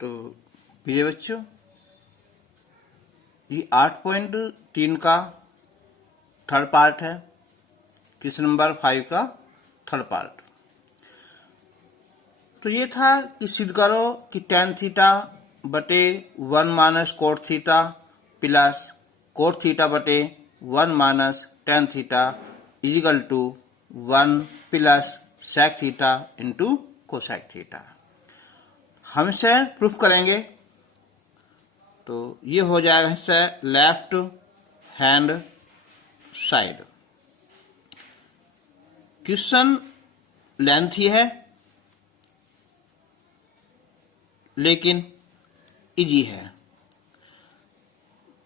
तो प्रिय बच्चों, ये 8.3 का थर्ड पार्ट है, क्वेश्चन नंबर 5 का थर्ड पार्ट। तो ये था कि सिद्ध करो कि tan थीटा बटे 1 minus cot theta plus cot theta बटे 1 minus tan theta is equal to 1 plus sec theta into cosec theta. हम इसे प्रूफ करेंगे। तो ये हो जाएगा इससे left hand side. Question lengthy है लेकिन इजी है।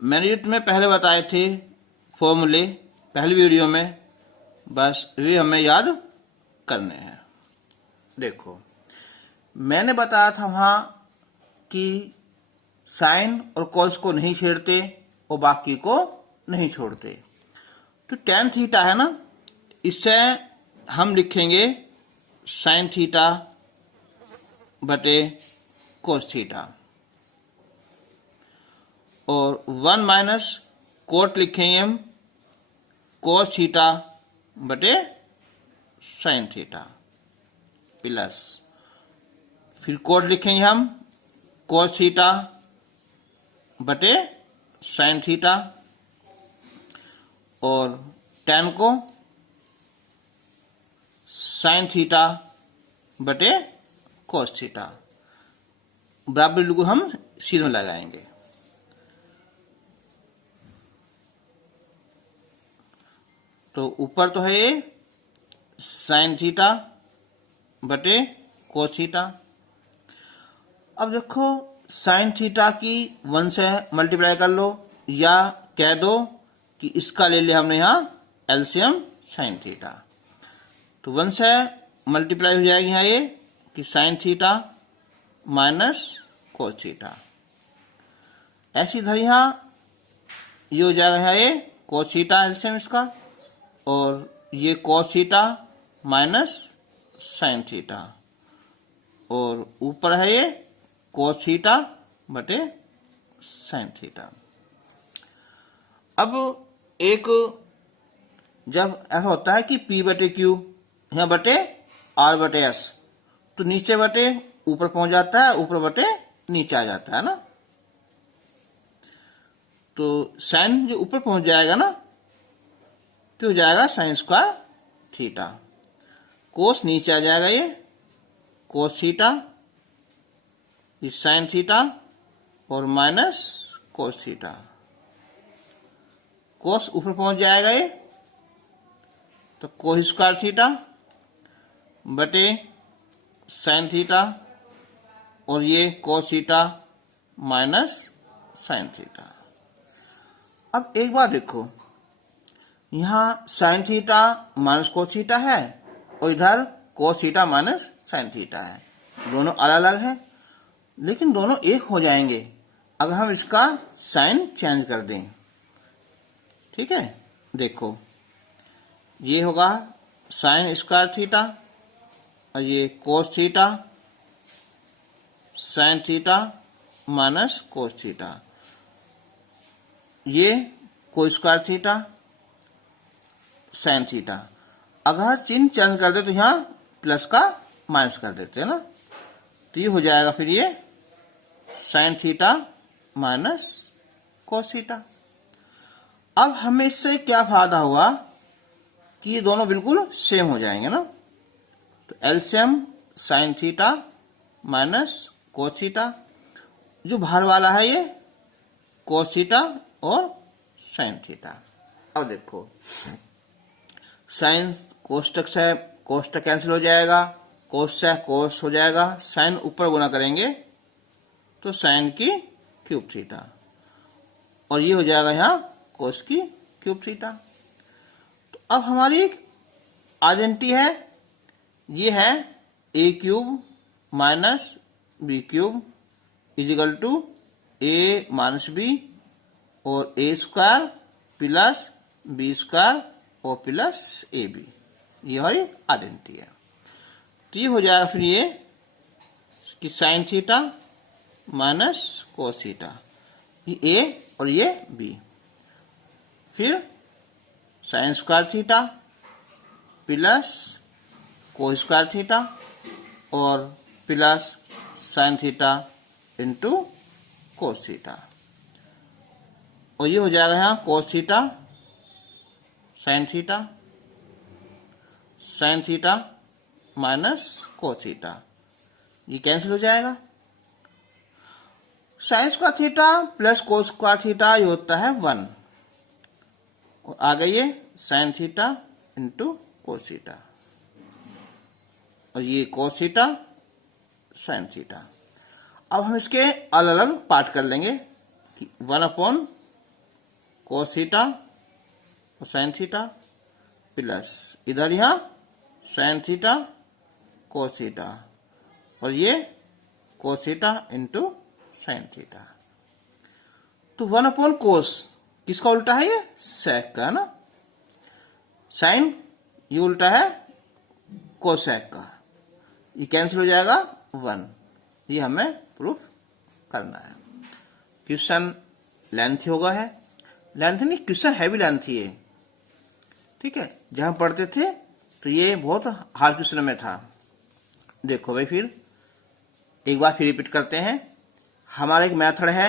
मैंने तुम्हें पहले बताए थे फॉर्मूले पहली वीडियो में, बस वे हमें याद करने हैं। देखो, मैंने बताया था वहां कि साइन और कॉस को नहीं छेड़ते और बाकी को नहीं छोड़ते। तो tan थीटा है ना, इससे हम लिखेंगे साइन थीटा बटे कोस थीटा, और 1 माइनस कोट लिखेंगे हम कोस थीटा बटे साइन थीटा प्लस फिर कोट लिखेंगे हम कोस थीटा बटे साइन थीटा, और tan को साइन थीटा बटे कोस थीटा बराबर को हम सीधे लगाएंगे। तो ऊपर तो है ये साइन थीटा बटे कोस थीटा। अब देखो, साइन थीटा की 1 से मल्टीप्लाई कर लो, या कह दो कि इसका ले लिया हमने यहां एलसीएम साइन थीटा। तो 1 से मल्टीप्लाई हो जाएगी यहाँ ये कि sine theta minus cos theta. ऐसी इधर यहां ये हो जाएगा यहाँ ये कोस थीटा एलसीएम इसका, और ये cos theta minus sine theta, और ऊपर है ये कोस थीटा बटे साइन थीटा। अब एक जब ऐसा होता है कि P बटे Q यहाँ बटे R बटे S, तो नीचे बटे ऊपर पहुंच जाता है, ऊपर बटे नीचे आ जाता है ना। तो साइन जो ऊपर पहुंच जाएगा ना, तो हो जाएगा साइन स्क्वायर थीटा। कोस नीचे आ जाएगा ये कोस थीटा, ये साइन थीटा, और माइनस कोस थीटा। कोस ऊपर पहुंच जाएगा ये, तो कोस स्क्वायर थीटा बटे साइन थीटा, और ये cos theta minus sine theta. अब एक बार देखो, यहां sign theta minus cos theta है और इधर कोस थीटा माइनस साइन थीटा है। दोनों अलग अलग है, लेकिन दोनों एक हो जाएंगे अगर हम इसका साइन चेंज कर दें। ठीक है, देखो ये होगा साइन स्क्वायर थीटा, और ये cos theta sine theta minus cos theta, ये cos square theta sine theta. अगर चिन्ह चेंज कर दे तो यहां प्लस का माइनस कर देते हैं ना, तो ये हो जाएगा फिर ये sine theta minus cos theta. अब हमें इससे क्या फायदा हुआ कि ये दोनों बिल्कुल सेम हो जाएंगे ना। तो LCM sign theta minus cos theta, जो बाहर वाला है ये कोस थीटा और साइन थीटा। अब देखो, साइन कोष्टक से कोष्टक कैंसिल हो जाएगा, कोस से कोस हो जाएगा, साइन ऊपर गुना करेंगे तो साइन की क्यूब थीटा, और ये हो जाएगा यहाँ कोस की क्यूब थीटा। तो अब हमारी एक आइडेंटिटी है, ये है A cube minus B cube is equal to A minus B, और A square plus B square और प्लस ए बी। ये हमारी आइडेंटिटी है। तो ये हो जाएगा फिर ये कि sine theta minus cos theta, ये ए और ये बी। फिर sine square theta plus cos square theta और plus sine theta into cos theta, और ये हो जाएगा यहाँ cos theta sine theta, sine theta minus cos theta, ये कैंसिल हो जाएगा। Sine square theta plus cos square theta ये होता है 1, और आ गई ये sine theta into cos theta, और ये कोस थीटा साइन थीटा। अब हम इसके अलग अलग पार्ट कर लेंगे कि 1 अपॉन कोस थीटा और साइन थीटा प्लस इधर यहाँ साइन थीटा कोस थीटा, और ये cos theta into sine theta. तो 1 अपॉन कोस किसका उल्टा है, ये सेक का ना, साइन ये उल्टा है कोसेक का, ये कैंसिल हो जाएगा 1। ये हमें प्रूफ करना है। क्वेश्चन लेंथ होगा है, लेंथ नहीं क्वेश्चन हैवी लेंथ ये, ठीक है। जहां पढ़ते थे तो ये बहुत हार्ड क्वेश्चन में था। देखो भाई फिर एक बार फिर रिपीट करते हैं। हमारा एक मेथड है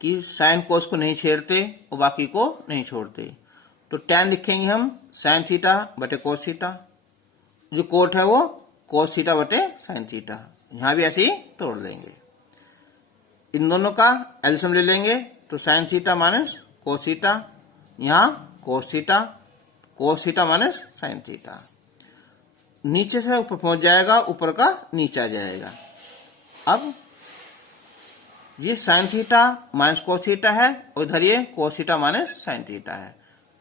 कि साइन कोस को नहीं छेड़ते और बाकी को नहीं छोड़ते। तो tan लिखेंगे हम साइन थीटा बटे कोस थीटा, जो कोट है वो कोस थीटा बटे साइन थीटा, यहां भी ऐसे ही तोड़ लेंगे। इन दोनों का एलसीएम ले लेंगे तो sine theta minus cos theta, यहां cos theta minus sine theta, नीचे से ऊपर पहुंच जाएगा, ऊपर का नीचे आ जाएगा। अब ये sine theta minus cos theta है और इधर ये cos theta minus sine theta है,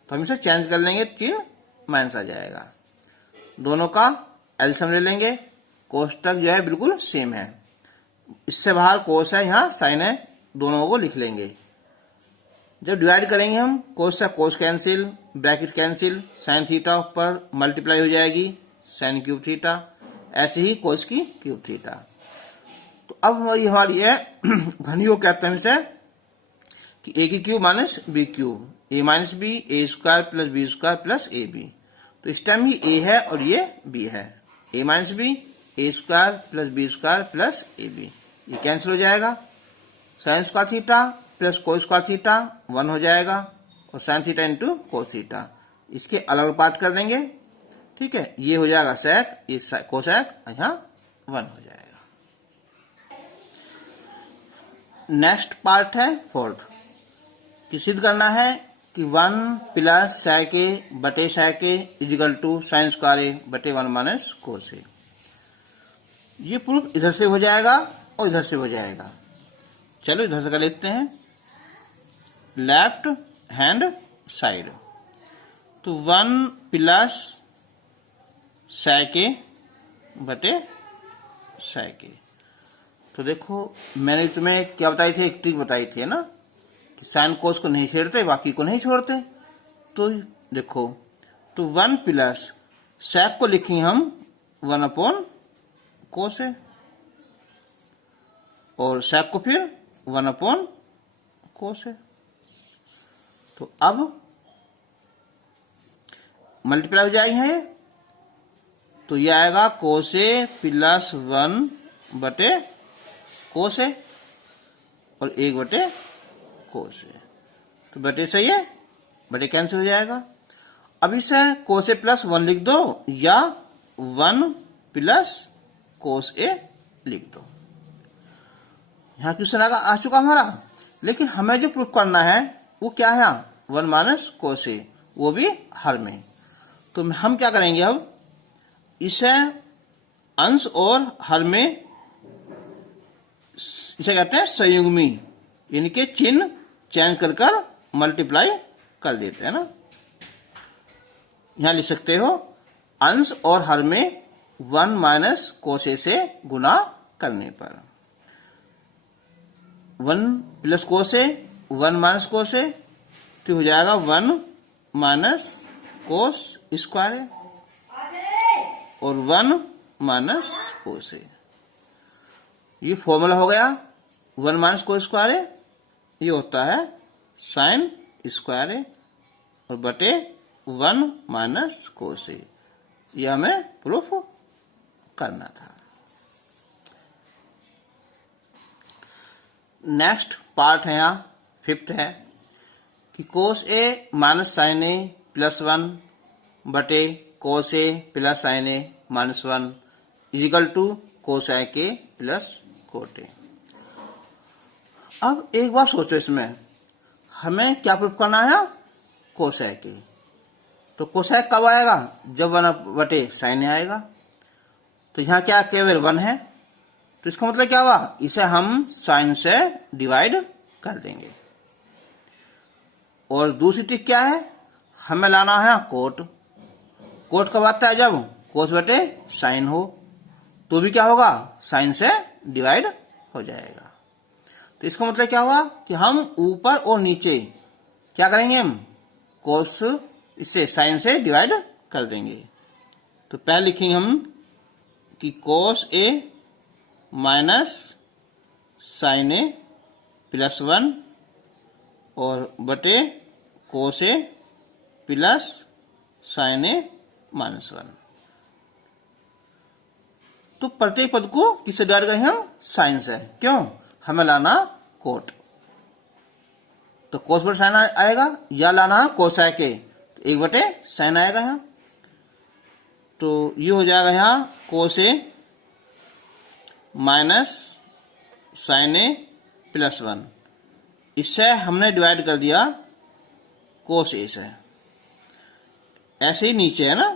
तो हम इसे चेंज कर लेंगे, 3 माइनस आ जाएगा। दोनों का एलसीएम ले लेंगे, कोष्टक जो है बिल्कुल सेम है, इससे बाहर कोस है यहाँ साइन है, दोनों को लिख लेंगे। जब डिवाइड करेंगे हम कोस से cos cancel, bracket cancel, sine theta ऊपर मल्टीप्लाई हो जाएगी साइन क्यूब थीटा, ऐसे ही कोस की क्यूब थीटा। तो अब ये हमारी है घनयोग कहते हैं इसे कि ए की cube minus B cube, a minus B A square plus B square plus A b. तो इस टाइम ही ए है और ये बी है, A minus B A square plus B square plus A B, ये कैंसिल हो जाएगा। Sine square theta plus cos square theta 1 हो जाएगा, और sine theta into cos theta, इसके अलग पार्ट कर देंगे, ठीक है। ये हो जाएगा सेक, ये कोसेक, यहाँ 1 हो जाएगा। नेक्स्ट पार्ट है फोर्थ, कि सिद्ध करना है कि 1 प्लस सेक ए बटे सेक ए is equal to sign square a बटे 1 माइनस कोस ए। ये प्रूफ इधर से हो जाएगा और इधर से हो जाएगा। चलो इधर से कर लेते हैं, लेफ्ट हैंड साइड। तो 1 प्लस सेक ए बटे सेक ए। तो देखो मैंने तुम्हें क्या बताई थी, एक ट्रिक बताई थी ना कि साइन कोस को नहीं छेड़ते बाकी को नहीं छोड़ते। तो देखो तो 1 प्लस सेक को लिखेंगे हम 1 अपॉन कोस है, और सेक को फिर 1 अपॉन कोस है। तो अब मल्टीप्लाई हो जाएगी है, तो ये आएगा कोस ए प्लस 1 बटे कोस ए और 1 बटे कोस ए। तो बटे सही है, बटे कैंसिल हो जाएगा। अब इसे कोस ए प्लस 1 लिख दो या 1 प्लस कोस ए लिख दो। यहां क्वेश्चन आ चुका हमारा, लेकिन हमें जो प्रूफ करना है वो क्या है, 1 माइनस कोस ए, वो भी हर में। तो हम क्या करेंगे, अब इसे अंश और हर में, इसे कहते हैं संयुग्मी, इनके चिन्ह चेंज कर कर मल्टीप्लाई कर देते हैं ना। यहां लिख सकते हो अंश और हर में 1 माइनस कोस ए से गुणा करने पर 1 प्लस कोस ए 1 माइनस कोस ए, तो हो जाएगा 1 माइनस कोस स्क्वायर ए और 1 माइनस कोस ए। ये फॉर्मूला हो गया 1 माइनस कोस स्क्वायर ए, ये होता है साइन स्क्वायर ए, और बटे 1 माइनस कोस ए। ये हमें प्रूफ करना था। नेक्स्ट पार्ट है यहाँ 5th है कि cos A minus sine A plus 1 बटे cos A plus sine A minus 1 is equal to cosec A plus cot A. अब एक बार सोचो, इसमें हमें क्या प्रूफ करना है? Cosec A. तो कोसैक कब आएगा? जब 1 बटे साइन ए आएगा। तो यहाँ क्या केवल 1 है, तो इसका मतलब क्या हुआ? इसे हम साइन से डिवाइड कर देंगे। और दूसरी ट्रिक क्या है? हमें लाना है कोट। कोट कब आता है? जब कोस बटे साइन हो, तो भी क्या होगा? साइन से डिवाइड हो जाएगा। तो इसका मतलब क्या हुआ कि हम ऊपर और नीचे क्या करेंगे? हम कोस इससे साइन से डिवाइड कर देंगे। तो पहले लिखेंगे हम कि cos A minus sine A plus 1 और बटे cos A plus sine A minus 1। तो प्रत्येक पद को किससे डिवाइड करेंगे? हम साइन से। क्यों? हमें लाना कोट। तो कोस बटे साइन आएगा, या लाना कोसैक ए, तो 1 बटे साइन आएगा यहाँ। तो ये हो जाएगा यहाँ कोस A minus sine A plus 1। इससे हमने डिवाइड कर दिया कोस ए से। ऐसे ही नीचे है ना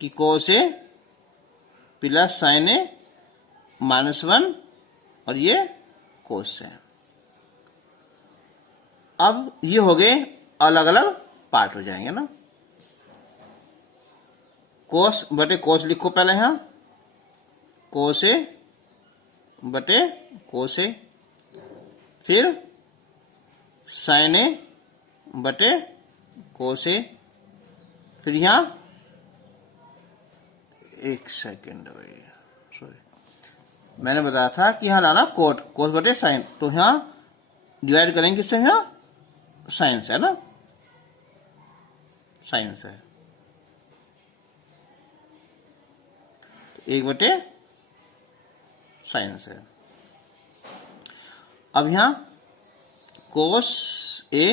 कि cos A plus sine A minus 1 और ये कोस से। अब ये हो गए अलग अलग पार्ट हो जाएंगे ना। कोस बटे कोस लिखो पहले यहां, कोस ए बटे कोस ए, फिर साइन ए बटे कोस ए, फिर यहां एक सेकेंड, सॉरी मैंने बताया था कि यहां लाना कोट, कोस बटे साइन। तो यहां डिवाइड करेंगे किससे? यहां साइन से है ना, साइन से। 1 बटे साइन से। अब यहां कोस ए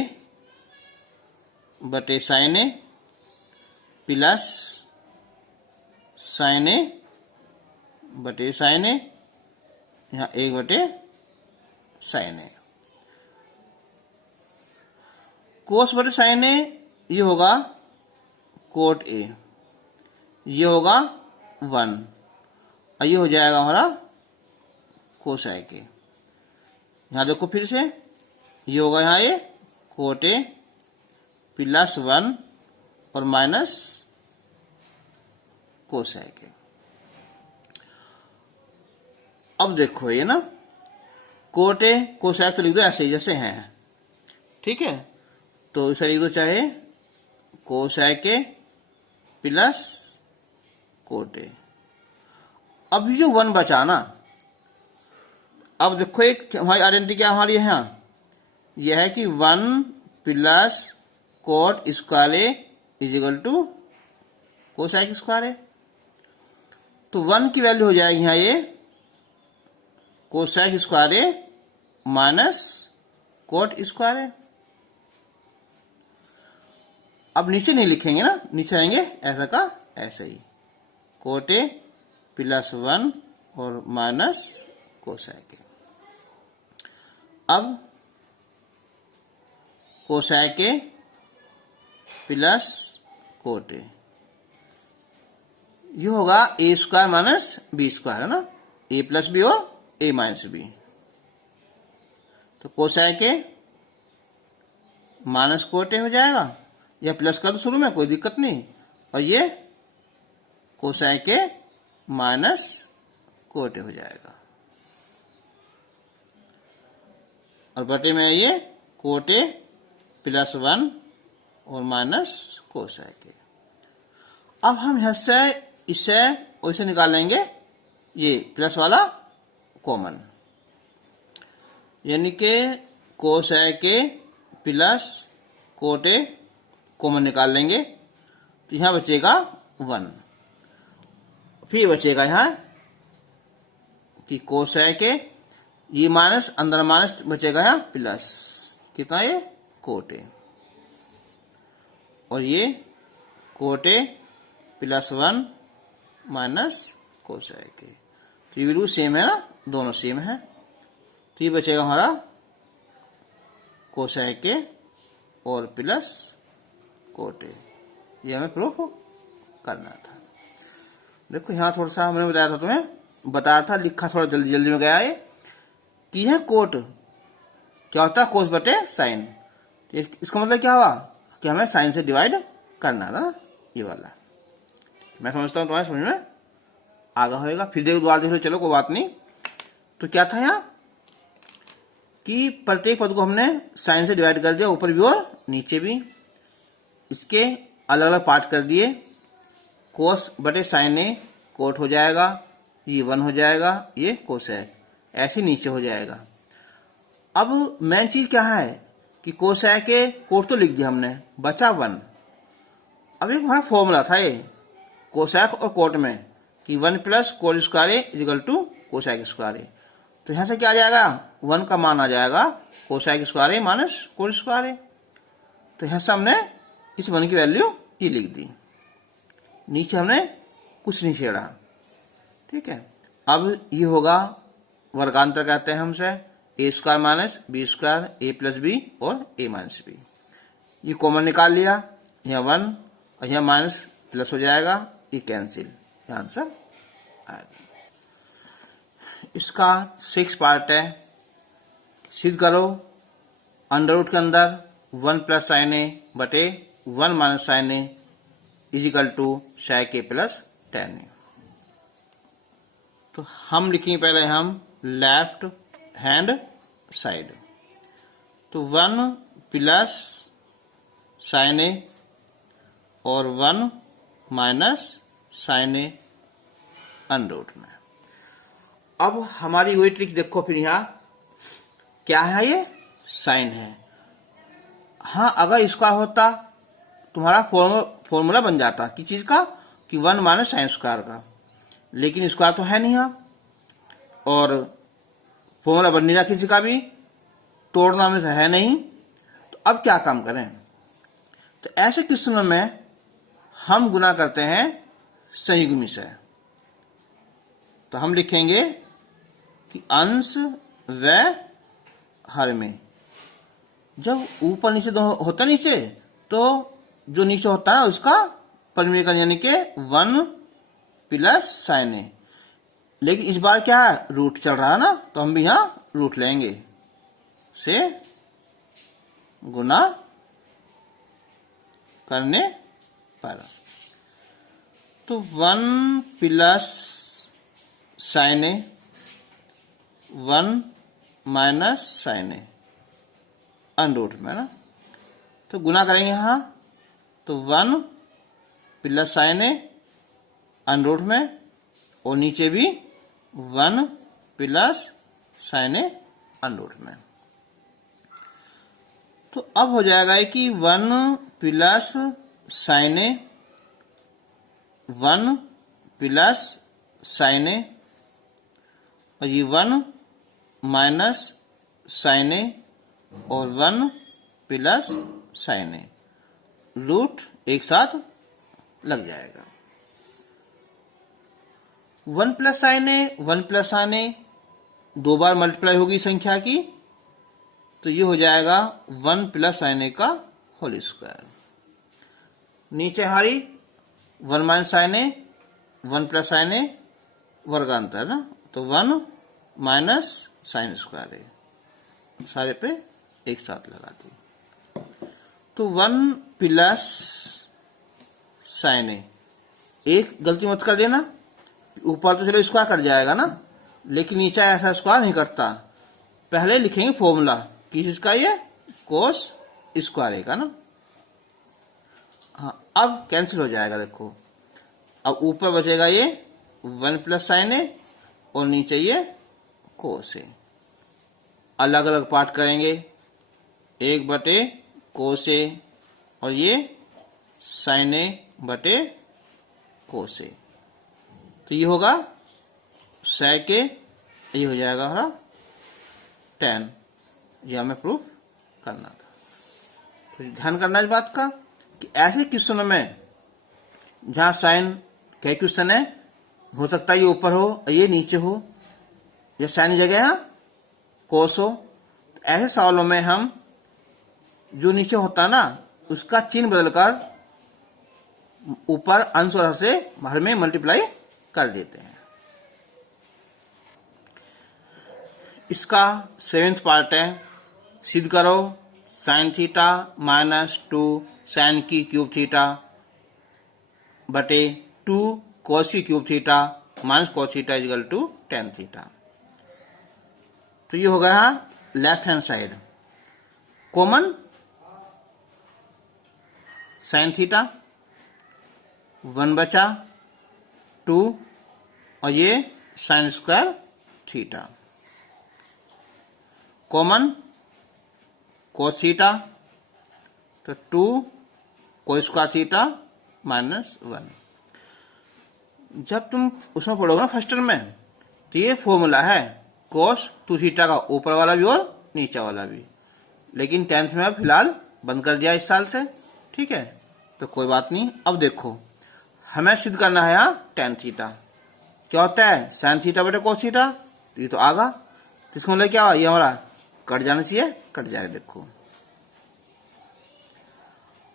बटे sign A plus sine A बटे साइन ए, यहां 1 बटे साइन ए। कोस बटे साइन ए ये होगा कोट ए, ये होगा 1 और ये हो जाएगा हमारा कोसैक ए। यहां देखो फिर से, ये होगा यहां ये कोट ए प्लस 1 और माइनस कोसैक ए। अब देखो ये ना कोट ए कोसैक तो लिख दो ऐसे जैसे हैं, ठीक है। तो इसे लिख दो चाहे Cossack A plus cot A. अब जो 1 बचा ना, अब देखो एक हमारी आइडेंटिटी क्या हमारी है यहाँ, यह है कि 1 plus cot square A is equal to cosec square A. तो 1 की वैल्यू हो जाएगी यहाँ ये cosec square A minus cot square A. अब नीचे नहीं लिखेंगे ना, नीचे आएंगे ऐसा का ऐसा ही, कोट ए प्लस 1 और माइनस कोसैक ए। अब cosec A plus cot A, ये होगा A square minus B square है ना, ए प्लस बी और ए माइनस बी। तो cosec A minus cot A हो जाएगा, या प्लस कर दो शुरू में, कोई दिक्कत नहीं। और ये Cossack A minus cot A हो जाएगा, और बटे में ये कोट ए प्लस 1 और माइनस कोसैक ए। अब हम यहां से इससे और इसे निकाल लेंगे ये प्लस वाला कॉमन। यानी कि कोसेक ए प्लस कोट ए कॉमन निकाल लेंगे तो यहाँ बचेगा 1। फिर बचेगा यहाँ कि कोसेक ए, ये माइनस अंदर माइनस बचेगा यहाँ प्लस, कितना ये कोट ए, और ये cot A plus 1 minus cosec ए। तो ये बिल्कुल सेम है ना, दोनों सेम है। तो ये बचेगा हमारा कोसेक ए और प्लस कोट ए। ये हमें प्रूफ करना था। देखो यहाँ थोड़ा सा मैंने बताया था तुम्हें, बताया था, लिखा थोड़ा जल्दी जल्दी में गया है कि यह कोट क्या होता है, कोस बटे साइन। इसका मतलब क्या हुआ कि हमें साइन से डिवाइड करना था ना, ये वाला। मैं समझता हूँ तुम्हारे समझ में आगा होएगा। फिर देखो दोबारा देख लो, चलो कोई बात नहीं। तो क्या था यहाँ कि प्रत्येक पद को हमने साइन से डिवाइड कर दिया, ऊपर भी और नीचे भी। इसके अलग अलग पार्ट कर दिए। कोस बटे साइन ए कोट हो जाएगा, ये 1 हो जाएगा, ये कोसेक, ऐसे नीचे हो जाएगा। अब मेन चीज क्या है कि कोसेक ए कोट तो लिख दिया हमने, बचा 1। अब एक हमारा फॉर्मूला था ये कोसेक और कोट में कि 1 plus cot square A is equal to cosec square A. तो यहां से क्या आ जाएगा, 1 का मान आ जाएगा cosec square A minus cot square A. तो यहां से हमने इस 1 की वैल्यू ये लिख दी, नीचे हमने कुछ नहीं छेड़ा। ठीक है, अब ये होगा वर्गांतर कहते हैं हमसे, ए square minus B square, A plus B और ए माइनस बी। ये कॉमन निकाल लिया, यहाँ 1 और यहाँ माइनस प्लस हो जाएगा, ये कैंसिल, ये आंसर आएगा। इसका 6 पार्ट है, सिद्ध करो। अंडर रूट के अंदर 1 प्लस साइन ए बटे 1 minus sine A is equal to sec A plus tan A. तो हम लिखेंगे पहले हम लेफ्ट हैंड साइड। तो 1 प्लस साइन ए और 1 minus sine A under root में। अब हमारी वही ट्रिक देखो, फिर यहां क्या है, ये साइन है। हाँ, अगर इसका होता तुम्हारा फॉर्मूला बन जाता कि चीज का, कि 1 माइनस साइन स्क्वायर का, लेकिन स्क्वायर तो है नहीं यहाँ, और फॉर्मूला बन नहीं रहा किसी का भी, तोड़ना में से है नहीं। तो अब क्या काम करें, तो ऐसे किस्सों में हम गुना करते हैं संयुग्मी से। तो हम लिखेंगे कि अंश व हर में, जब ऊपर नीचे होता नीचे, तो जो नीचे होता है उसका परिमेयकरण, यानी कि 1 प्लस साइन ए। लेकिन इस बार क्या है, रूट चल रहा है ना, तो हम भी यहां रूट लेंगे, से गुना करने पर। तो 1 plus sine A 1 minus sine A under root में ना, तो गुना करेंगे यहां, तो 1 plus sine A under root में, और नीचे भी 1 plus sine A under root में। तो अब हो जाएगा कि 1 प्लस साइन ए 1 प्लस साइन ए, और ये 1 माइनस साइन ए और 1 प्लस साइन ए, रूट एक साथ लग जाएगा। 1 प्लस साइन ए 1 प्लस साइन ए 2 बार मल्टीप्लाई होगी संख्या की, तो ये हो जाएगा 1 प्लस साइन ए का होल स्क्वायर। नीचे हमारी 1 माइनस साइन ए 1 प्लस साइन ए वर्गांतर ना, तो 1 माइनस साइन स्क्वायर ए, सारे पे एक साथ लगा दो। तो 1 प्लस साइन ए, एक गलती मत कर देना, ऊपर तो चलो स्क्वायर कट जाएगा ना, लेकिन नीचे ऐसा स्क्वायर नहीं कटता। पहले लिखेंगे फॉर्मूला किस चीज ये कोस स्क्वायर ए का ना। हाँ, अब कैंसिल हो जाएगा, देखो अब ऊपर बचेगा ये 1 प्लस साइन ए और नीचे ये कोस ए। अलग अलग पार्ट करेंगे, 1/cos A और ये sin A/cos A। तो ये होगा sec A, ये हो जाएगा हमारा tan। ये हमें प्रूफ करना था। तो ध्यान करना इस बात का कि ऐसे क्वेश्चनों में जहां साइन, कई क्वेश्चन है, हो सकता है ये ऊपर हो और ये नीचे हो, या साइन जगह यहाँ कोस हो। ऐसे सवालों में हम जो नीचे होता है ना उसका चिन्ह बदलकर ऊपर अंश और हर से भर में मल्टीप्लाई कर देते हैं। इसका 7th पार्ट है, सिद्ध करो साइन थीटा माइनस 2 साइन की क्यूब थीटा बटे 2 कॉस की cube theta minus cos theta equal to tan theta. तो ये हो गया left hand side. Common sine theta 1 बचा 2 और ये sine square theta. Common cos theta, तो 2 कोस स्क्वायर थीटा माइनस 1। जब तुम उसमें पढ़ोगे ना फर्स्ट टर्म में, तो ये फॉर्मूला है कोस 2 थीटा का, ऊपर वाला भी और नीचे वाला भी, लेकिन 10th में अब फिलहाल बंद कर दिया इस साल से, ठीक है। तो कोई बात नहीं। अब देखो हमें सिद्ध करना है यहाँ tan थीटा क्या होता है, साइन थीटा बटे कोस थीटा। तो ये तो आगा, तो इसका मतलब क्या हुआ, ये हमारा कट जाना चाहिए, कट जाएगा। देखो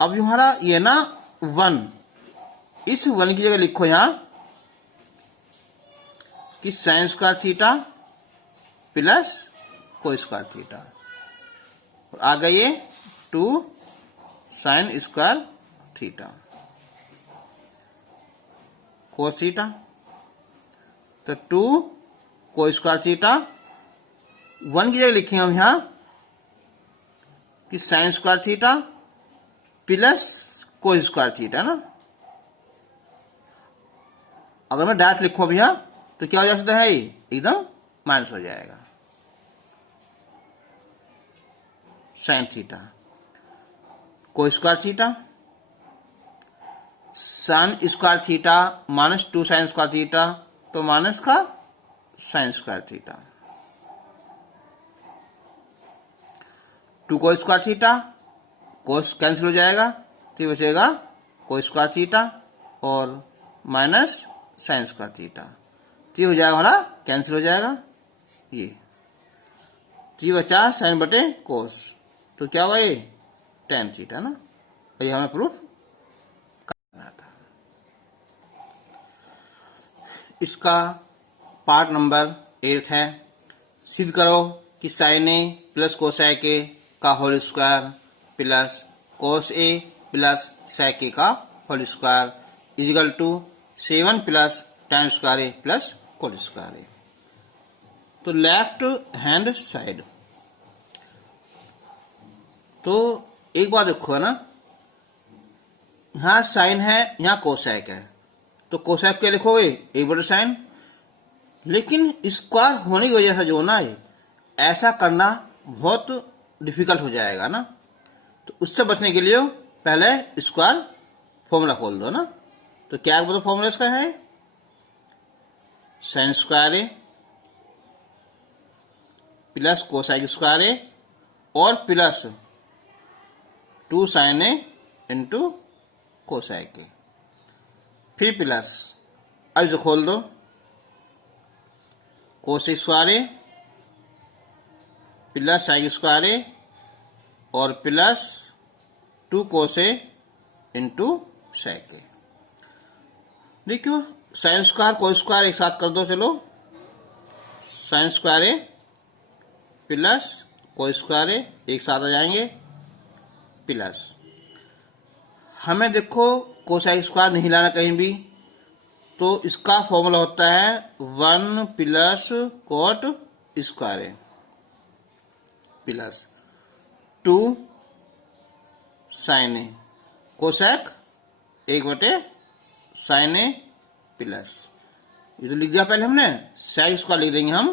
अब हमारा ये ना 1, इस 1 की जगह लिखो यहां कि sign square theta plus cos square theta, और आ गई ये 2 sign square theta cos theta. तो 2 कोस स्क्वायर थीटा, 1 की जगह लिखेंगे हम यहां कि sign square theta plus cos square theta ना। अगर मैं डायरेक्ट लिखूं अभी यहां तो क्या हो जाता है, ये एकदम माइनस हो जाएगा। Sine theta cos square theta, sign square theta minus 2 sign square theta, तो माइनस का साइन स्क्वायर थीटा, 2 कोस स्क्वायर थीटा, कोस कैंसिल हो जाएगा तो ये बचेगा कोस स्क्वायर थीटा और माइनस साइन स्क्वायर थीटा। तो ये हो जाएगा हमारा कैंसिल हो जाएगा, ये बचा साइन बटे कोस, तो क्या होगा ये tan थीटा ना। तो ये हमें प्रूफ करना था। इसका पार्ट नंबर 8 है, सिद्ध करो कि sine A plus cosec A का whole square plus cos A plus sec A का whole square is equal to 7 plus tan square A plus cos square A. तो लेफ्ट हैंड साइड, तो एक बात देखो ना, यहां साइन है यहां कोसेक है, तो कोसेक क्या लिखोगे 1/sin, लेकिन स्क्वायर होने की वजह से जो ना है ऐसा करना बहुत डिफिकल्ट हो जाएगा ना। तो उससे बचने के लिए पहले स्क्वायर फॉर्मूला खोल दो ना। तो क्या बोलो फॉर्मूला इसका है, sign square A plus कोसाइक square ए और प्लस 2 साइन ए इंटू कोसाइक ए, फिर प्लस अब इसे खोल दो कोसाइक square A plus side square ए और प्लस 2 कोस ए इंटू सेक ए। देखो साइन स्क्वायर कोस स्क्वायर एक साथ कर दो, चलो sign square A plus cos square ए एक साथ आ जाएंगे, प्लस हमें देखो कोसाइक स्क्वायर नहीं लाना कहीं भी, तो इसका फॉर्मूला होता है 1 plus cot square A plus 2 sign A cosec 1/sin A plus, ये तो लिख दिया पहले हमने, सेक स्क्वायर लिख देंगे हम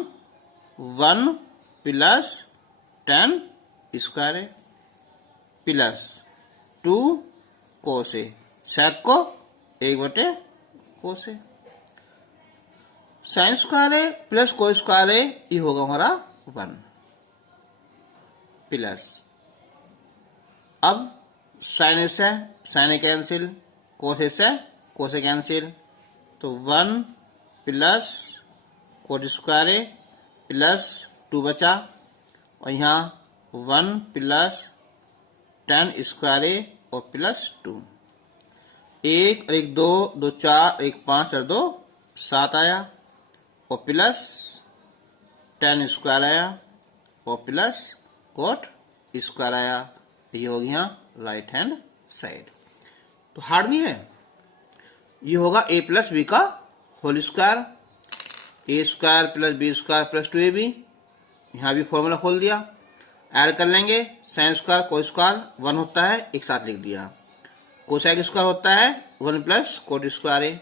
1 plus tan square A plus 2 कोस ए, सेक को 1/, cos A. Sign square A plus cos square ए, ये होगा हमारा 1 प्लस, अब साइन ए से साइन ए कैंसिल, कोस ए से कोस ए कैंसिल, तो 1 plus cos square A plus 2 बचा, और यहाँ 1 प्लस tan स्क्वायर ए और प्लस 2, 1 और 1 2, 2 4, 1 5 और 2 7 आया, और प्लस tan स्क्वायर आया और प्लस कोट स्क्वायर आया। ये हो गया राइट हैंड साइड। तो हार्ड नहीं है, ये होगा a प्लस बी का whole square, A square plus B square plus 2ab। यहाँ भी फॉर्मूला खोल दिया, ऐड कर लेंगे, साइन स्क्वायर कोस स्क्वायर 1 होता है, एक साथ लिख दिया, कोसेक स्क्वायर होता है 1 plus cot square A,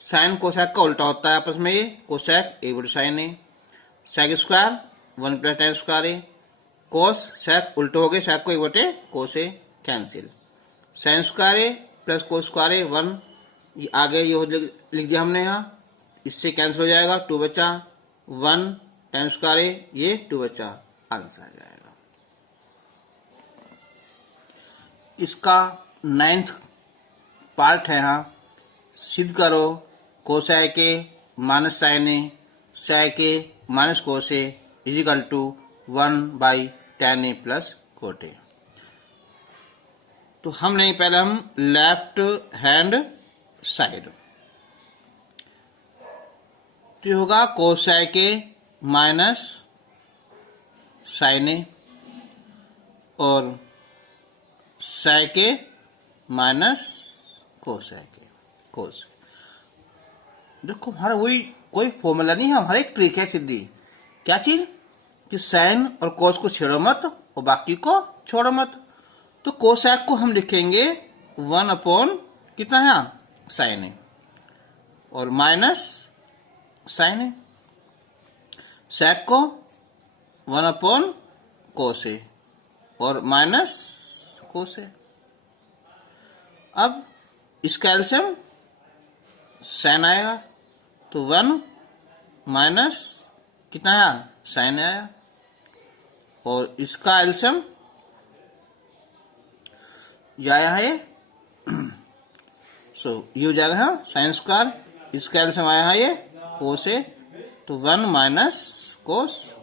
sine cosec का उल्टा होता है आपस में, ये cosec 1/sin A, sec square 1 plus tan square A, cos sec उल्टे हो गए, सेक को 1/, cos A cancel, sine square A plus cos square A 1, ये आगे ये लिख दिया हमने, यहाँ इससे कैंसिल हो जाएगा, 2 बचा, 1 tan स्क्वायर ए, ये 2 बचा, आंसर आ जाएगा। इसका 9th पार्ट है, यहाँ सिद्ध करो cosec a minus sine a sec a minus cos a is equal to 1/tan a plus cot a. तो हम नहीं, पहले हम लेफ्ट हैंड साइड, तो ये होगा कोसेक ए माइनस साइन ए और सेक ए माइनस कोसेक ए, कोस। देखो हमारा वही कोई फॉर्मूला नहीं है, हमारा एक ट्रिक है सीधी। क्या चीज कि साइन और कोस को छेड़ो मत और बाकी को छोड़ो मत। तो कोसेक को हम लिखेंगे 1 कितना है साइन ए और माइनस साइन ए, सेक को 1 कोस ए और माइनस कोस ए। अब इसका एलसीएम साइन आएगा, तो 1 माइनस कितना आया साइन आया, और इसका एलसीएम ये आया है, सो ये हो जाएगा साइन स्क्वायर, इसका एलसीएम आया है ये कोस ए, तो 1 माइनस कोस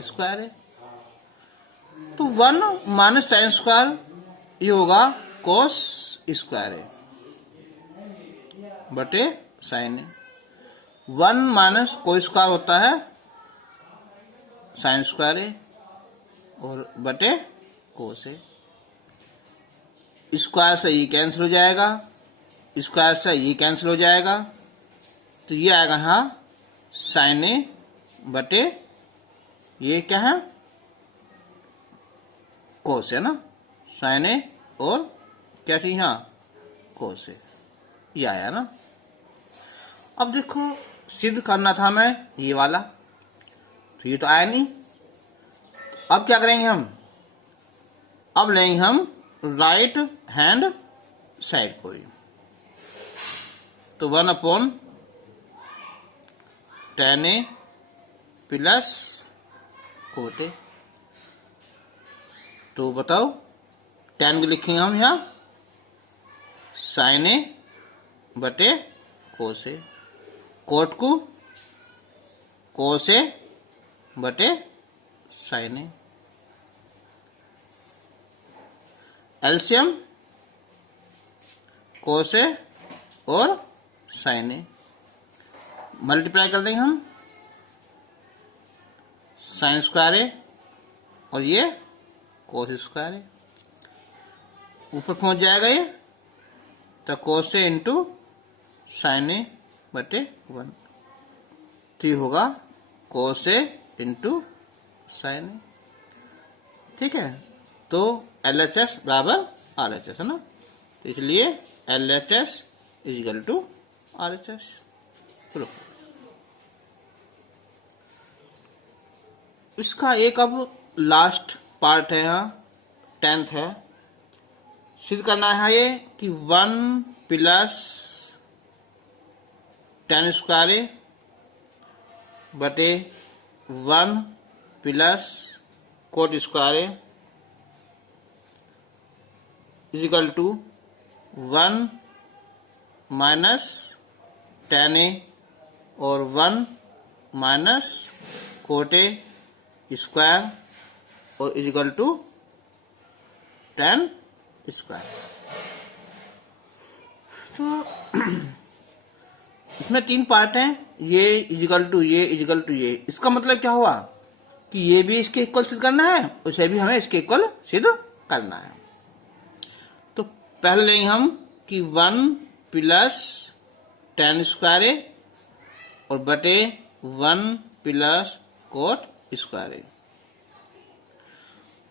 स्क्वायर है, तो 1 माइनस साइन स्क्वायर ये होगा कोस स्क्वायर है बटे साइन है। 1 माइनस कोस स्क्वायर होता है साइन स्क्वायर है और बटे कोस है। स्क्वायर से ये कैंसिल हो जाएगा, स्क्वायर से ये कैंसिल हो जाएगा, तो ये आएगा यहाँ साइन ए बटे ये क्या है कोस है ना, साइन ए और क्या चीज यहाँ कोस है, ये आया ना। अब देखो सिद्ध करना था हमें ये वाला, तो ये तो आया नहीं। अब क्या करेंगे हम, अब लेंगे हम राइट हैंड साइड को, तो 1/tan a plus cot a. तो बताओ tan को लिखेंगे हम यहाँ साइन ए बटे कोस ए, कोट को कोस ए बटे साइन ए, एलसीएम कोस ए और साइन ए, मल्टीप्लाई कर देंगे हम साइन स्क्वायर ए और ये कोस स्क्वायर ए, ऊपर पहुंच जाएगा ये, तो कोस ए इंटू साइन ए बटे 1, तो होगा कोस ए इंटू साइन ए। ठीक है, तो LHS बराबर RHS है ना, तो इसलिए LHS इजिकल टू RHS। चलो इसका एक अब लास्ट पार्ट है यहाँ 10th है। सिद्ध करना है ये कि 1 प्लस tan स्क्वायर ए बटे 1 plus cot square A is equal to 1 minus tan a और 1 माइनस कोट ए स्क्वायर और is equal to tan square. तो इसमें 3 पार्ट हैं, ये इजिकल टू ये इजिकल टू ये। इसका मतलब क्या हुआ कि ये भी इसके इक्वल सिद्ध करना है, उसे भी हमें इसके इक्वल सिद्ध करना है। तो पहले लेंगे हम कि 1 प्लस tan स्क्वायर ए और बटे 1 प्लस कोट स्क्वायर ए।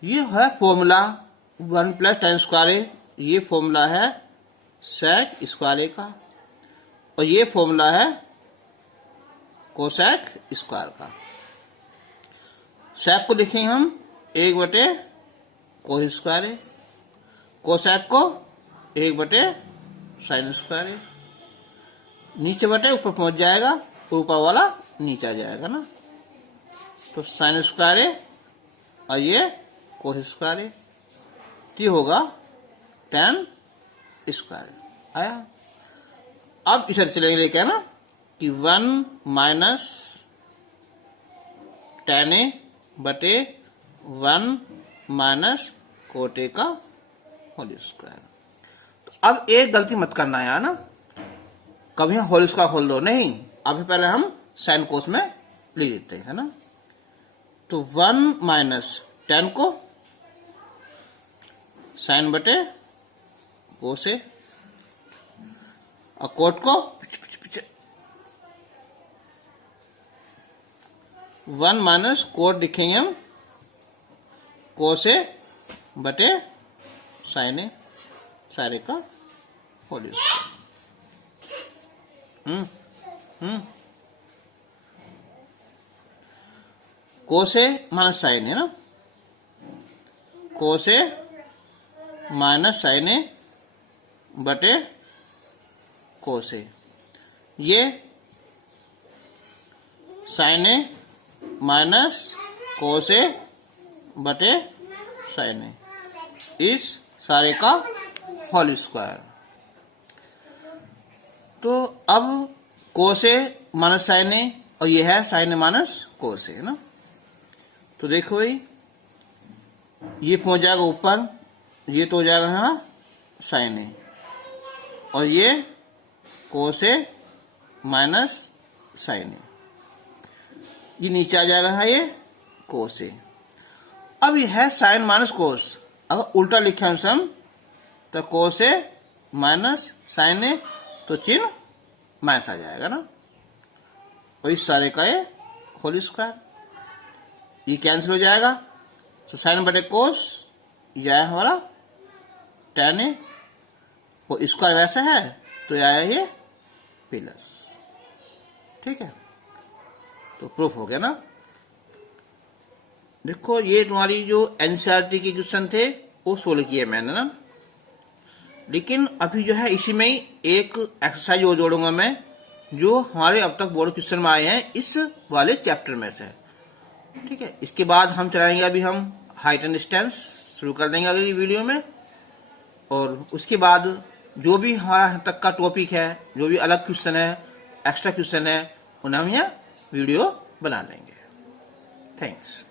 ये है फॉर्मूला 1 प्लस tan स्क्वायर ए, ये फॉर्मूला है sec स्क्वायर ए का, और ये फॉर्मूला है कोसेक स्क्वायर का। सेक को देखेंगे हम 1 बटे कोस स्क्वायर है, कोसेक को 1 बटे साइन स्क्वायर है। नीचे बटे ऊपर पहुंच जाएगा, ऊपर वाला नीचे आ जाएगा ना। तो साइन स्क्वायर है और ये कोस स्क्वायर है, ये होगा tan स्क्वायर आया। अब इसे चलेंगे लेके ना कि 1 माइनस tan ए बटे 1 माइनस कोट ए का होल स्क्वायर। तो अब एक गलती मत करना है ना, कभी यहाँ होल स्क्वायर खोल दो नहीं, अभी पहले हम साइन कोस में ले लेते हैं ना। तो 1 माइनस tan को साइन बटे कोस ए और कोट को 1 माइनस कोट लिखेंगे हम कोस ए बटे साइन ए, सारे का whole square. Cos A minus sign है ना, कोस ए माइनस साइन ए बटे कोस ए, ये साइन ए माइनस कोस ए बटे साइन ए, इस सारे का होल स्क्वायर। तो अब कोस ए माइनस साइन ए और ये है साइन ए माइनस कोस ए ना। तो देखो भाई ये पहुंच जाएगा ऊपर, ये तो हो जाएगा यहाँ साइन ए और ये कोस ए माइनस साइन ए, ये नीचे आ जाएगा है ये कोस ए। अब ये है साइन माइनस कोस, अगर उल्टा लिखे हम तो कोस ए माइनस साइन ए, तो चिन्ह माइनस आ जाएगा ना, और इस सारे का ये होल स्क्वायर, ये कैंसिल हो जाएगा। तो साइन बटे कोस ये आया हमारा tan ए, वो स्क्वायर वैसे है तो ये आया ये प्लस। ठीक है, तो प्रूफ हो गया ना। देखो ये तुम्हारी जो एनसीईआरटी के क्वेश्चन थे वो सोल्व किए मैंने ना, लेकिन अभी जो है इसी में ही एक एक्सरसाइज और जोड़ूंगा मैं, जो हमारे अब तक बोर्ड क्वेश्चन में आए हैं इस वाले चैप्टर में से। ठीक है, इसके बाद हम चलाएंगे, अभी हम हाइट एंड डिस्टेंस शुरू कर देंगे अगली वीडियो में, और उसके बाद जो भी हमारा तक का टॉपिक है, जो भी अलग क्वेश्चन है, एक्स्ट्रा क्वेश्चन है, उन्हें हम यहाँ वीडियो बना लेंगे। थैंक्स।